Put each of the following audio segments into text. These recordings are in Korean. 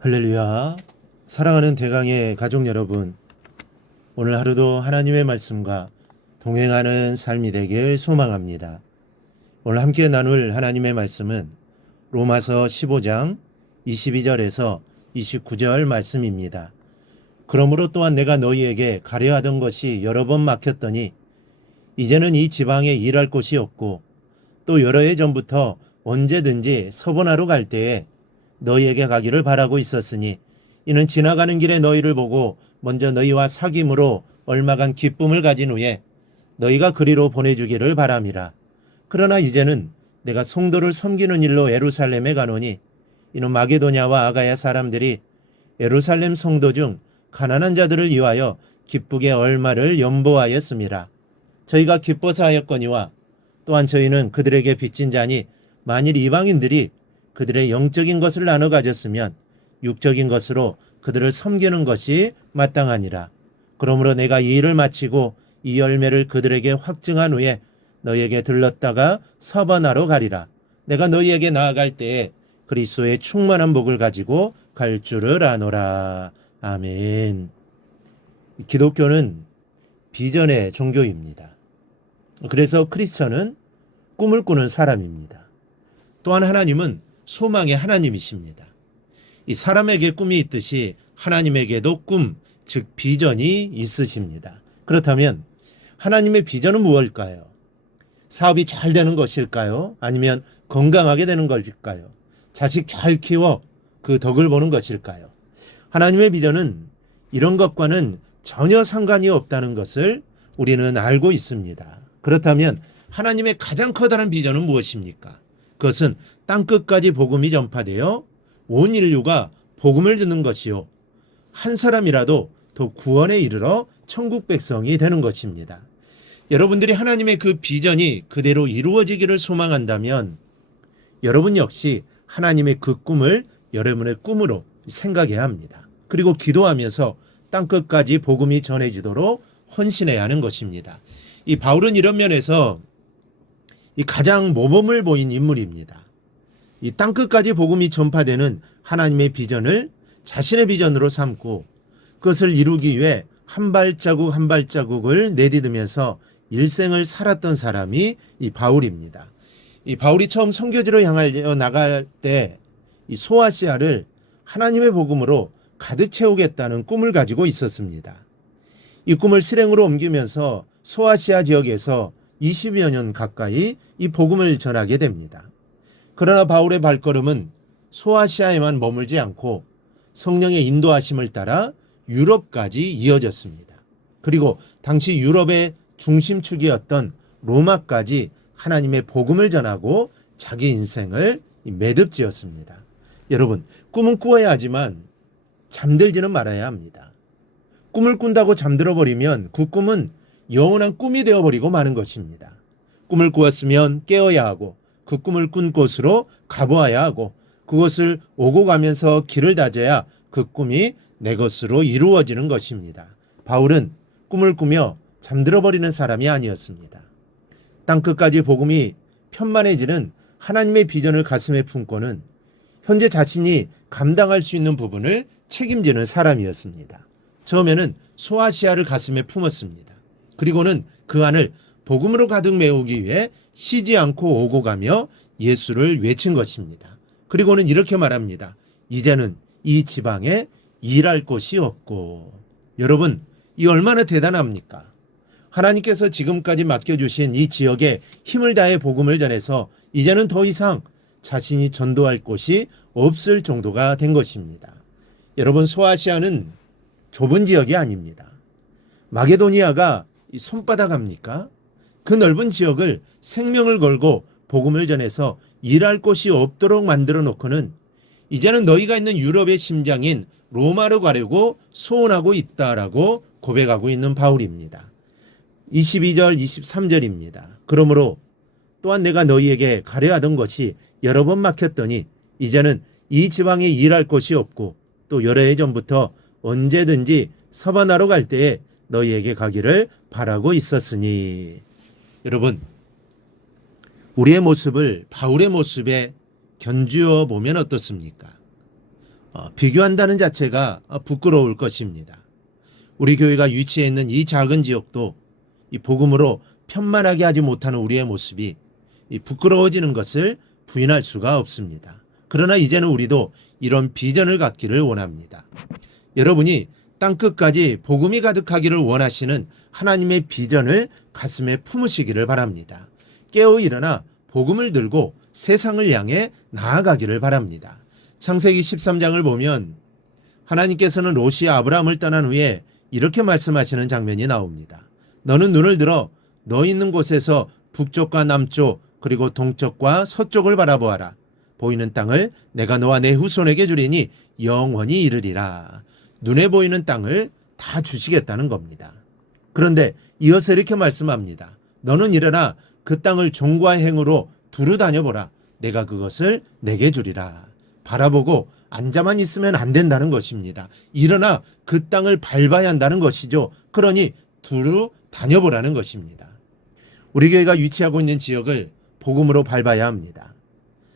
할렐루야. 사랑하는 대강의 가족 여러분, 오늘 하루도 하나님의 말씀과 동행하는 삶이 되길 소망합니다. 오늘 함께 나눌 하나님의 말씀은 로마서 15장 22절에서 29절 말씀입니다. 그러므로 또한 내가 너희에게 가려 하던 것이 여러 번 막혔더니 이제는 이 지방에 일할 곳이 없고 또 여러 해 전부터 언제든지 서번하러 갈 때에 너희에게 가기를 바라고 있었으니 이는 지나가는 길에 너희를 보고 먼저 너희와 사귐으로 얼마간 기쁨을 가진 후에 너희가 그리로 보내주기를 바람이라. 그러나 이제는 내가 성도를 섬기는 일로 예루살렘에 가노니 이는 마게도냐와 아가야 사람들이 예루살렘 성도 중 가난한 자들을 위하여 기쁘게 얼마를 연보하였음이라. 저희가 기뻐서 하였거니와 또한 저희는 그들에게 빚진 자니 만일 이방인들이 그들의 영적인 것을 나눠 가졌으면 육적인 것으로 그들을 섬기는 것이 마땅하니라. 그러므로 내가 이 일을 마치고 이 열매를 그들에게 확증한 후에 너희에게 들렀다가 서번하러 가리라. 내가 너희에게 나아갈 때에 그리스도의 충만한 복을 가지고 갈 줄을 아노라. 아멘. 기독교는 비전의 종교입니다. 그래서 크리스천은 꿈을 꾸는 사람입니다. 또한 하나님은 소망의 하나님이십니다. 이 사람에게 꿈이 있듯이 하나님에게도 꿈, 즉 비전이 있으십니다. 그렇다면 하나님의 비전은 무엇일까요? 사업이 잘 되는 것일까요? 아니면 건강하게 되는 것일까요? 자식 잘 키워 그 덕을 보는 것일까요? 하나님의 비전은 이런 것과는 전혀 상관이 없다는 것을 우리는 알고 있습니다. 그렇다면 하나님의 가장 커다란 비전은 무엇입니까? 그것은 땅끝까지 복음이 전파되어 온 인류가 복음을 듣는 것이요, 한 사람이라도 더 구원에 이르러 천국 백성이 되는 것입니다. 여러분들이 하나님의 그 비전이 그대로 이루어지기를 소망한다면 여러분 역시 하나님의 그 꿈을 여러분의 꿈으로 생각해야 합니다. 그리고 기도하면서 땅끝까지 복음이 전해지도록 헌신해야 하는 것입니다. 이 바울은 이런 면에서 이 가장 모범을 보인 인물입니다. 이 땅끝까지 복음이 전파되는 하나님의 비전을 자신의 비전으로 삼고 그것을 이루기 위해 한 발자국 한 발자국을 내디디면서 일생을 살았던 사람이 이 바울입니다. 이 바울이 처음 선교지로 향하여 나갈 때 이 소아시아를 하나님의 복음으로 가득 채우겠다는 꿈을 가지고 있었습니다. 이 꿈을 실행으로 옮기면서 소아시아 지역에서 20여 년 가까이 이 복음을 전하게 됩니다. 그러나 바울의 발걸음은 소아시아에만 머물지 않고 성령의 인도하심을 따라 유럽까지 이어졌습니다. 그리고 당시 유럽의 중심축이었던 로마까지 하나님의 복음을 전하고 자기 인생을 매듭지었습니다. 여러분, 꿈은 꾸어야 하지만 잠들지는 말아야 합니다. 꿈을 꾼다고 잠들어 버리면 그 꿈은 영원한 꿈이 되어버리고 마는 것입니다. 꿈을 꾸었으면 깨어야 하고 그 꿈을 꾼 곳으로 가보아야 하고 그것을 오고 가면서 길을 다져야 그 꿈이 내 것으로 이루어지는 것입니다. 바울은 꿈을 꾸며 잠들어 버리는 사람이 아니었습니다. 땅끝까지 복음이 편만해지는 하나님의 비전을 가슴에 품고는 현재 자신이 감당할 수 있는 부분을 책임지는 사람이었습니다. 처음에는 소아시아를 가슴에 품었습니다. 그리고는 그 안을 복음으로 가득 메우기 위해 쉬지 않고 오고 가며 예수를 외친 것입니다. 그리고는 이렇게 말합니다. 이제는 이 지방에 일할 곳이 없고. 여러분, 이 얼마나 대단합니까? 하나님께서 지금까지 맡겨주신 이 지역에 힘을 다해 복음을 전해서 이제는 더 이상 자신이 전도할 곳이 없을 정도가 된 것입니다. 여러분, 소아시아는 좁은 지역이 아닙니다. 마게도니아가 손바닥 합니까? 그 넓은 지역을 생명을 걸고 복음을 전해서 일할 곳이 없도록 만들어 놓고는 이제는 너희가 있는 유럽의 심장인 로마로 가려고 소원하고 있다라고 고백하고 있는 바울입니다. 22절 23절입니다. 그러므로 또한 내가 너희에게 가려 하던 것이 여러 번 막혔더니 이제는 이 지방에 일할 곳이 없고 또 여러 해 전부터 언제든지 서바나로 갈 때에 너희에게 가기를 바라고 있었으니. 여러분, 우리의 모습을 바울의 모습에 견주어 보면 어떻습니까? 비교한다는 자체가 부끄러울 것입니다. 우리 교회가 위치해 있는 이 작은 지역도 이 복음으로 편만하게 하지 못하는 우리의 모습이 이 부끄러워지는 것을 부인할 수가 없습니다. 그러나 이제는 우리도 이런 비전을 갖기를 원합니다. 여러분이 땅끝까지 복음이 가득하기를 원하시는 하나님의 비전을 가슴에 품으시기를 바랍니다. 깨어 일어나 복음을 들고 세상을 향해 나아가기를 바랍니다. 창세기 13장을 보면 하나님께서는 롯이 아브라함을 떠난 후에 이렇게 말씀하시는 장면이 나옵니다. 너는 눈을 들어 너 있는 곳에서 북쪽과 남쪽 그리고 동쪽과 서쪽을 바라보아라. 보이는 땅을 내가 너와 내 후손에게 주리니 영원히 이르리라. 눈에 보이는 땅을 다 주시겠다는 겁니다. 그런데 이어서 이렇게 말씀합니다. 너는 일어나 그 땅을 종과 행으로 두루 다녀보라. 내가 그것을 내게 주리라. 바라보고 앉아만 있으면 안 된다는 것입니다. 일어나 그 땅을 밟아야 한다는 것이죠. 그러니 두루 다녀보라는 것입니다. 우리 교회가 위치하고 있는 지역을 복음으로 밟아야 합니다.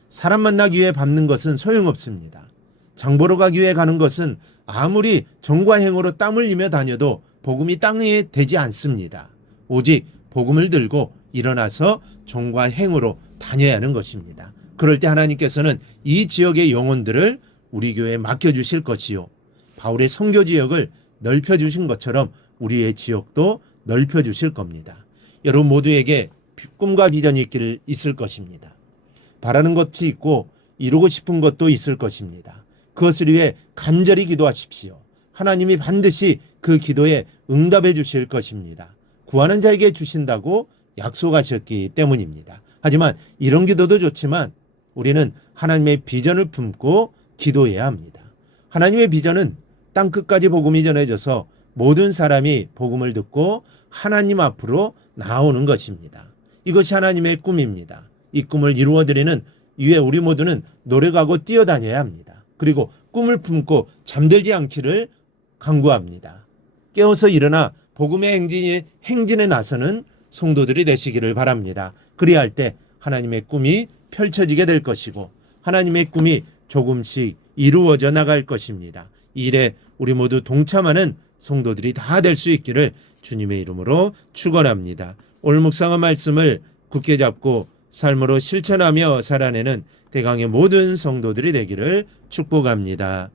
사람 만나기 위해 밟는 것은 소용없습니다. 장 보러 가기 위해 가는 것은 아무리 정과 행으로 땀 흘리며 다녀도 복음이 땅에 되지 않습니다. 오직 복음을 들고 일어나서 정과 행으로 다녀야 하는 것입니다. 그럴 때 하나님께서는 이 지역의 영혼들을 우리 교회에 맡겨주실 것이요. 바울의 선교 지역을 넓혀주신 것처럼 우리의 지역도 넓혀주실 겁니다. 여러분 모두에게 꿈과 비전이 있을 것입니다. 바라는 것이 있고 이루고 싶은 것도 있을 것입니다. 그것을 위해 간절히 기도하십시오. 하나님이 반드시 그 기도에 응답해 주실 것입니다. 구하는 자에게 주신다고 약속하셨기 때문입니다. 하지만 이런 기도도 좋지만 우리는 하나님의 비전을 품고 기도해야 합니다. 하나님의 비전은 땅끝까지 복음이 전해져서 모든 사람이 복음을 듣고 하나님 앞으로 나오는 것입니다. 이것이 하나님의 꿈입니다. 이 꿈을 이루어드리는 이에 우리 모두는 노력하고 뛰어다녀야 합니다. 그리고 꿈을 품고 잠들지 않기를 간구합니다. 깨어서 일어나 복음의 행진에 나서는 성도들이 되시기를 바랍니다. 그리할 때 하나님의 꿈이 펼쳐지게 될 것이고 하나님의 꿈이 조금씩 이루어져 나갈 것입니다. 이 일에 우리 모두 동참하는 성도들이 다 될 수 있기를 주님의 이름으로 축원합니다. 오늘 묵상한 말씀을 굳게 잡고 삶으로 실천하며 살아내는 대강의 모든 성도들이 되기를 축복합니다.